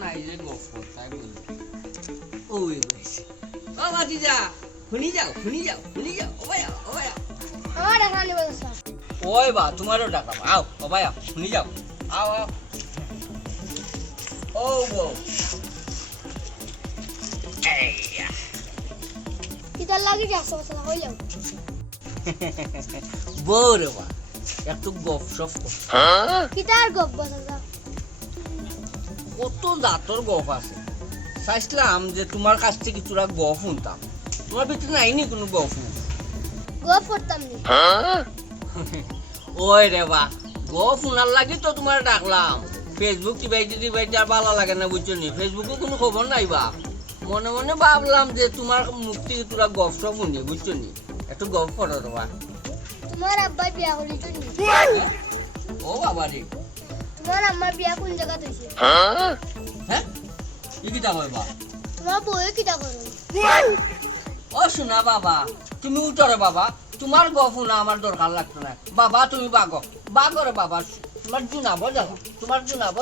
নাই যে গপ তাই বলি ওই বলছি ও ভাতিজা শুনি যাও ও ভাই আমার টাকা নিব স্যার ওই বা তোমারও টাকা আও ও ভাই শুনি যাও আও ও বউ এইয়া কিতার লাগি যাচ্ছে কথা হই যাও বউ রে বা একটু গপ সপ কিতার গপ বসা কত জাতর গপ আছে চাইছিলাম যে তোমার কাছ থেকে তোরা গপ শুনতাম তোমার ভিতরে নাইনি কোনো গপ গপ করতাম নি ওই রে বা গপ শোনার লাগি তো তোমার ডাকলাম ফেসবুক টিপাইতে আর ভালো লাগে না বুঝছো নি ফেসবুকে কোনো খবর নাই বা মনে মনে ভাবলাম যে তোমার মুখ থেকে তোরা গপ সপ শুনি বুঝছো নি একটু গপ করো রে বা তোমার আব্বা বিয়া করিছ নি ও বাবা রে তোমার আম্মার বিয়া কোন জায়গা হইছে হ্যাঁ কি কিতা হয় বা তোমার বউয়ে কিতা করো ও শোনা বাবা তুমি উঠরে বাবা তোমার গপ শোনা আমার দরকার লাগতো না বাবা তুমি বাগরে বাবা তোমার জুনাবো দেখো তোমার জুনাবো